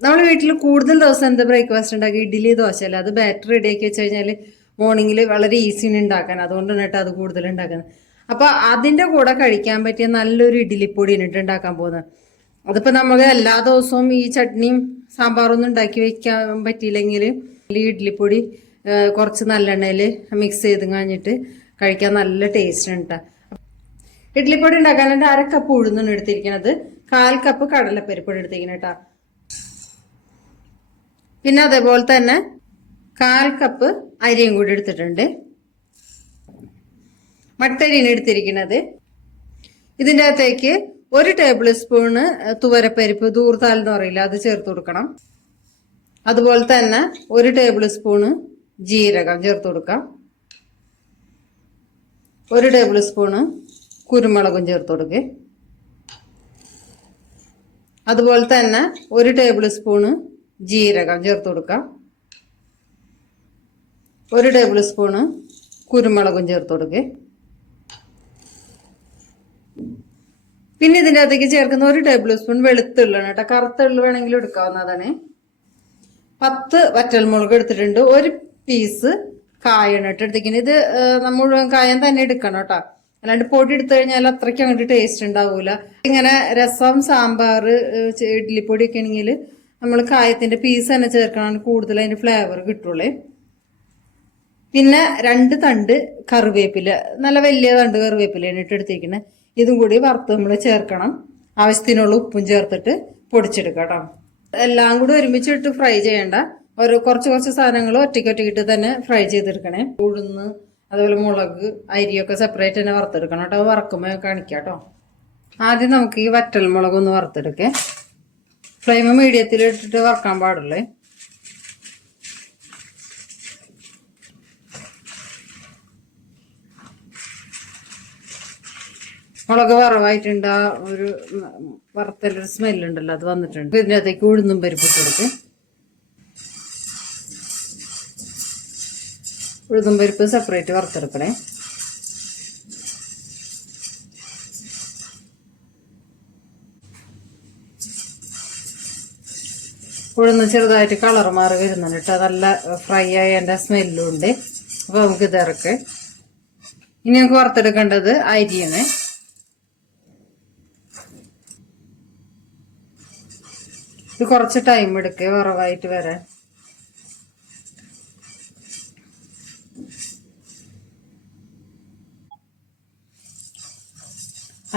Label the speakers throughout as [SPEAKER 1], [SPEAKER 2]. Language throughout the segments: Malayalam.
[SPEAKER 1] നമ്മൾ വീട്ടിൽ കൂടുതൽ ദിവസം എന്താ ബ്രേക്ക്ഫാസ്റ്റ് ഉണ്ടാക്കി ഇഡ്ഡലി ദോശ അല്ല? അത് ബാറ്റർ റെഡിയാക്കി വെച്ച് കഴിഞ്ഞാൽ മോർണിംഗിൽ വളരെ ഈസിയാണ് ഉണ്ടാക്കാൻ. അതുകൊണ്ടാണ് കേട്ടോ അത് കൂടുതൽ ഉണ്ടാക്കുന്നത്. അപ്പൊ അതിന്റെ കൂടെ കഴിക്കാൻ പറ്റിയ നല്ലൊരു ഇഡ്ഡലിപ്പൊടി ഇട്ട് ഉണ്ടാക്കാൻ പോകുന്നത്. അതിപ്പോ നമുക്ക് എല്ലാ ദിവസവും ഈ ചട്നിയും സാമ്പാറൊന്നും ഉണ്ടാക്കി വെക്കാൻ പറ്റിയില്ലെങ്കിൽ ഈ ഇഡ്ഡലിപ്പൊടി പൊടി കുറച്ച് നല്ലെണ്ണയിൽ മിക്സ് ചെയ്ത് കഴിഞ്ഞിട്ട് കഴിക്കാൻ നല്ല ടേസ്റ്റ് ഉണ്ട്. ഇഡ്ഡലിപ്പൊടി ഉണ്ടാക്കാനായിട്ട് അര കപ്പ് ഉഴുന്നാണ് എടുത്തിരിക്കുന്നത് കാൽ കപ്പ് കടലപ്പരിപ്പൊടി എടുത്തിരിക്കണം കേട്ടോ പിന്നെ അതേപോലെ തന്നെ കാൽ കപ്പ് അരിയും കൂടി എടുത്തിട്ടുണ്ട്. മട്ടരിയാണ് എടുത്തിരിക്കുന്നത്. ഇതിന്റെ അകത്തേക്ക് ഒരു ടേബിൾ സ്പൂണ് തുവരപ്പരിപ്പ് ദൂർത്താൽ എന്ന് പറയില്ല അത് ചേർത്ത് കൊടുക്കണം. അതുപോലെ തന്നെ ഒരു ടേബിൾ സ്പൂണ് ജീരകം ചേർത്ത് കൊടുക്കാം. ഒരു ടേബിൾ സ്പൂണ് കുരുമുളകും ചേർത്ത് കൊടുക്കുക അതുപോലെ തന്നെ ഒരു ടേബിൾ സ്പൂണ് ജീരകം ചേർത്ത് കൊടുക്കാം. ഒരു ടേബിൾ സ്പൂണ് കുരുമുളകും ചേർത്ത് കൊടുക്കുക പിന്നെ ഇതിന്റെ അകത്തേക്ക് ചേർക്കുന്ന ഒരു ടേബിൾ സ്പൂൺ വെളുത്തുള്ളാണ് കേട്ടോ. കറുത്ത വേണമെങ്കിൽ വേണമെങ്കിലും എടുക്കാവുന്നതാണ്. പത്ത് വറ്റൽമുളക് എടുത്തിട്ടുണ്ട്. ഒരു പീസ് കായാണ് കേട്ടോ എടുത്തിരിക്കുന്നത്. ഇത് മുഴുവൻ കായം തന്നെ എടുക്കണം കേട്ടോ. അല്ലാണ്ട് പൊടി എടുത്തു കഴിഞ്ഞാൽ അത്രയ്ക്ക് അങ്ങോട്ട് ടേസ്റ്റ് ഉണ്ടാവൂല. ഇങ്ങനെ രസം സാമ്പാർ ഇഡ്ഡലിപ്പൊടി ഒക്കെ ആണെങ്കിൽ നമ്മൾ കായത്തിന്റെ പീസ് തന്നെ ചേർക്കണം കൂടുതൽ അതിന്റെ ഫ്ലേവർ കിട്ടുള്ളേ. പിന്നെ രണ്ട് തണ്ട് കറിവേപ്പില നല്ല വലിയ തണ്ട് കറിവേപ്പിലയാണ് ഇട്ടെടുത്തിരിക്കുന്നത് ഇതും കൂടി വറുത്ത് നമ്മൾ ചേർക്കണം. ആവശ്യത്തിനുള്ള ഉപ്പും ചേർത്തിട്ട് പൊടിച്ചെടുക്കാം എല്ലാം കൂടി ഒരുമിച്ചിട്ട് ഫ്രൈ ചെയ്യണ്ട. ഒരു കുറച്ച് കുറച്ച് സാധനങ്ങൾ ഒറ്റയ്ക്ക് തന്നെ ഫ്രൈ ചെയ്തെടുക്കണേ. ഉഴുന്ന് അതുപോലെ മുളക് അരിയൊക്കെ സെപ്പറേറ്റ് തന്നെ വറുത്തെടുക്കണം കേട്ടോ. വറക്കുമ്പോൾ കാണിക്കാം കേട്ടോ. ആദ്യം നമുക്ക് ഈ വറ്റൽ മുളക് ഒന്ന് വറുത്തെടുക്കേ. ഫ്ലെയിം മീഡിയത്തിൽ ഇട്ടിട്ട് വറക്കാൻ പാടുള്ളേ. മുളക് വറവായിട്ടുണ്ട്. ആ ഒരു വറുത്തലൊരു സ്മെല്ലുണ്ടല്ലോ അത് വന്നിട്ടുണ്ട്. ഇതിന്റെ അകത്തേക്ക് ഉഴുന്നും പരിപ്പിട്ട് കൊടുക്ക്. ഉഴുന്നും പരിപ്പ് സെപ്പറേറ്റ് വറുത്തെടുക്കണേ. ഉഴുന്ന് ചെറുതായിട്ട് കളർ മാറി വരുന്നുണ്ട് കേട്ടോ. നല്ല ഫ്രൈ ആയ എന്റെ സ്മെല്ലും ഉണ്ട്. അപ്പോൾ നമുക്ക് ഇത് ഇറക്ക്. ഇനി നമുക്ക് വറുത്തെടുക്കേണ്ടത് അരിയാണ്. ഇത് കുറച്ച് ടൈം എടുക്കുക വറവായിട്ട് വരാൻ.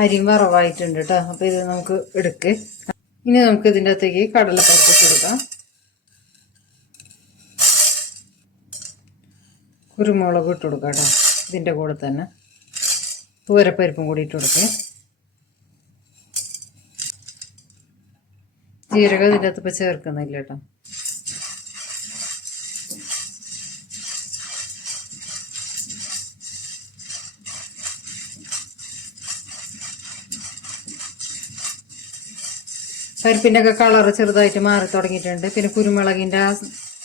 [SPEAKER 1] അരിയും വറവായിട്ടുണ്ട് കേട്ടോ. അപ്പോൾ ഇത് നമുക്ക് എടുക്ക്. ഇനി നമുക്ക് ഇതിന്റെ അകത്തേക്ക് കടലപ്പരിപ്പ് കൊടുക്കാം. കുരുമുളക് ഇട്ട് കൊടുക്കാം കേട്ടോ ഇതിന്റെ കൂടെ തന്നെ. തൂരപ്പരിപ്പും കൂടി ഇട്ട് കൊടുക്കേ. ജീരകം ഇതിന്റെ അകത്ത് ചേർക്കുന്നില്ല കേട്ടോ. പരിപ്പിന്റെ ഒക്കെ കളർ ചെറുതായിട്ട് മാറി തുടങ്ങിയിട്ടുണ്ട്. പിന്നെ കുരുമുളകിന്റെ ആ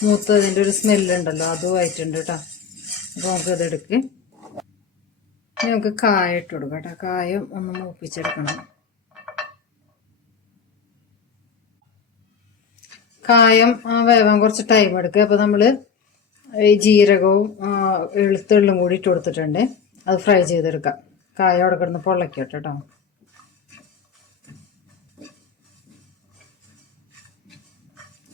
[SPEAKER 1] മൂത്തതിന്റെ ഒരു സ്മെല്ലുണ്ടല്ലോ അതും ആയിട്ടുണ്ട് കേട്ടോ അപ്പോൾ നമുക്ക് ഇതെടുക്ക് നമുക്ക് കായ ഇട്ട് കൊടുക്കാം കേട്ടോ കായം ഒന്ന് മൂപ്പിച്ചെടുക്കണം. കായം വേവാൻ കുറച്ച് ടൈം എടുക്കുക അപ്പോൾ നമ്മൾ ഈ ജീരകവും എളുത്തുള്ളും കൂടി ഇട്ട് കൊടുത്തിട്ടുണ്ട്. അത് ഫ്രൈ ചെയ്തെടുക്കാം. കായ അവിടെ കിടന്ന് പൊള്ളക്കട്ടെ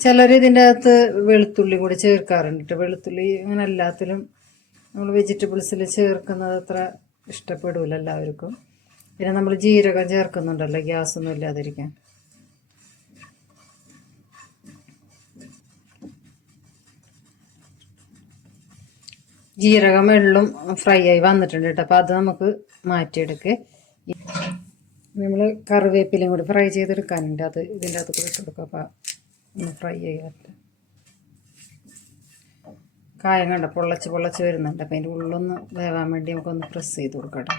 [SPEAKER 1] ചിലർ ഇതിന്റെ അകത്ത് വെളുത്തുള്ളി കൂടി ചേർക്കാറുണ്ട് കേട്ടോ. വെളുത്തുള്ളി അങ്ങനെ എല്ലാത്തിലും നമ്മൾ വെജിറ്റബിൾസിൽ ചേർക്കുന്നത് അത്ര ഇഷ്ടപ്പെടില്ല എല്ലാവർക്കും. പിന്നെ നമ്മൾ ജീരകം ചേർക്കുന്നുണ്ടല്ലോ ഗ്യാസ് ഒന്നും ഇല്ലാതിരിക്കാൻ. ജീരകം എള്ളും ഫ്രൈ ആയി വന്നിട്ടുണ്ട് കേട്ടോ. അപ്പോൾ അത് നമുക്ക് മാറ്റിയെടുക്കേ. നമ്മൾ കറിവേപ്പിലയും കൂടി ഫ്രൈ ചെയ്തെടുക്കാനുണ്ട്. അത് ഇതിന്റെ അകത്ത് കൂടി ഇട്ട് കൊടുക്കുക അപ്പോൾ ഫ്രൈ ചെയ്യാറില്ല കായം കണ്ട? പൊള്ളച്ച് പൊള്ളച്ച് വരുന്നുണ്ട്. അപ്പം അതിന്റെ ഉള്ളൊന്ന് വേവാൻ വേണ്ടി നമുക്കൊന്ന് പ്രസ് ചെയ്ത് കൊടുക്കട്ടെ.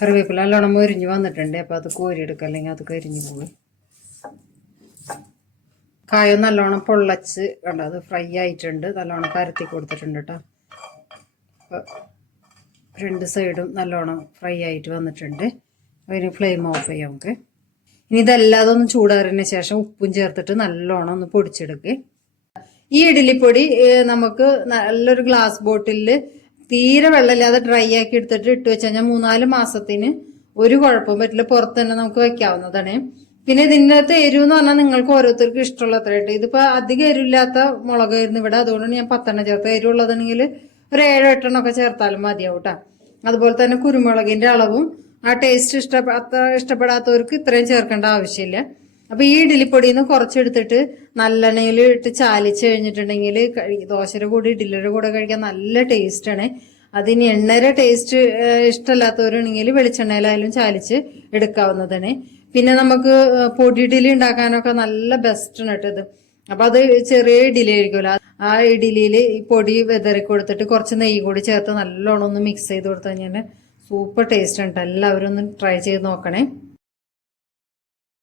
[SPEAKER 1] കറിവേപ്പില നല്ലോണം മൊരിഞ്ഞ് വന്നിട്ടുണ്ട്. അപ്പോൾ അത് കോരിയെടുക്കുക അല്ലെങ്കിൽ അത് കരിഞ്ഞു പോകും കായം നല്ലോണം പൊള്ളച്ച് കണ്ടോ? അത് ഫ്രൈ ആയിട്ടുണ്ട്. നല്ലോണം പരത്തി കൊടുത്തിട്ടുണ്ട് കേട്ടോ രണ്ട് സൈഡും നല്ലോണം ഫ്രൈ ആയിട്ട് വന്നിട്ടുണ്ട്. അതിന് ഫ്ലെയിം ഓഫ് ചെയ്യാം നമുക്ക്. ഇനി ഇതല്ലാതെ ഒന്ന് ചൂടാറിന് ശേഷം ഉപ്പും ചേർത്തിട്ട് നല്ലോണം ഒന്ന് പൊടിച്ചെടുക്കുക ഈ ഇഡ്ഡലിപ്പൊടി നമുക്ക് നല്ലൊരു ഗ്ലാസ് ബോട്ടിലിൽ തീരെ വെള്ളമില്ലാതെ ഡ്രൈ ആക്കി എടുത്തിട്ട് ഇട്ട് വെച്ച് കഴിഞ്ഞാൽ മൂന്നാൽ മാസത്തിന് ഒരു കുഴപ്പവും പറ്റില്ല. പുറത്ത് തന്നെ നമുക്ക് വെക്കാവുന്നതാണ്. പിന്നെ ഇതിന്റെ അകത്ത് എരിവ് എന്ന് പറഞ്ഞാൽ നിങ്ങൾക്ക് ഓരോരുത്തർക്കും ഇഷ്ടമുള്ള അത്രയായിട്ട് ഇതിപ്പോൾ അധികം എരിവില്ലാത്ത മുളകായിരുന്നു ഇവിടെ. അതുകൊണ്ടാണ് ഞാൻ പത്തെണ്ണം ചേർത്ത് എരിവുള്ളതാണെങ്കിൽ ഒരു ഏഴോ എട്ടെണ്ണം ഒക്കെ ചേർത്താലും മതിയാവും കേട്ടോ അതുപോലെ തന്നെ കുരുമുളകിന്റെ അളവും ആ ടേസ്റ്റ് ഇഷ്ടപ്പെടാത്ത ഇഷ്ടപ്പെടാത്തവർക്ക് ഇത്രയും ചേർക്കേണ്ട ആവശ്യമില്ല. അപ്പൊ ഈ ഇഡ്ഡലിപ്പൊടിയിൽ നിന്ന് കുറച്ചെടുത്തിട്ട് നല്ലെണ്ണയിൽ ഇട്ട് ചാലിച്ച് കഴിഞ്ഞിട്ടുണ്ടെങ്കിൽ ദോശയുടെ കൂടെ ഇഡ്ഡലിയുടെ കൂടെ കഴിക്കാൻ നല്ല ടേസ്റ്റാണ് അതിന് എണ്ണര ടേസ്റ്റ് ഇഷ്ടമല്ലാത്തവരാണെങ്കിൽ വെളിച്ചെണ്ണയിലായാലും ചാലിച്ച് എടുക്കാവുന്നതാണ്. പിന്നെ നമുക്ക് പൊടി ഇഡ്ഡലി ഉണ്ടാക്കാനൊക്കെ നല്ല ബെസ്റ്റാണ് ആണ് കേട്ടത് അപ്പൊ അത് ചെറിയ ഇഡ്ഡലി ആയിരിക്കുമല്ലോ. ആ ഇഡ്ഡലിയിൽ ഈ പൊടി വെതറി കൊടുത്തിട്ട് കുറച്ച് നെയ്യ് കൂടി ചേർത്ത് നല്ലോണം ഒന്ന് മിക്സ് ചെയ്ത് കൊടുത്തു കഴിഞ്ഞാൽ സൂപ്പർ ടേസ്റ്റ് ഉണ്ട് എല്ലാവരും ഒന്ന് ട്രൈ ചെയ്ത് നോക്കണേ.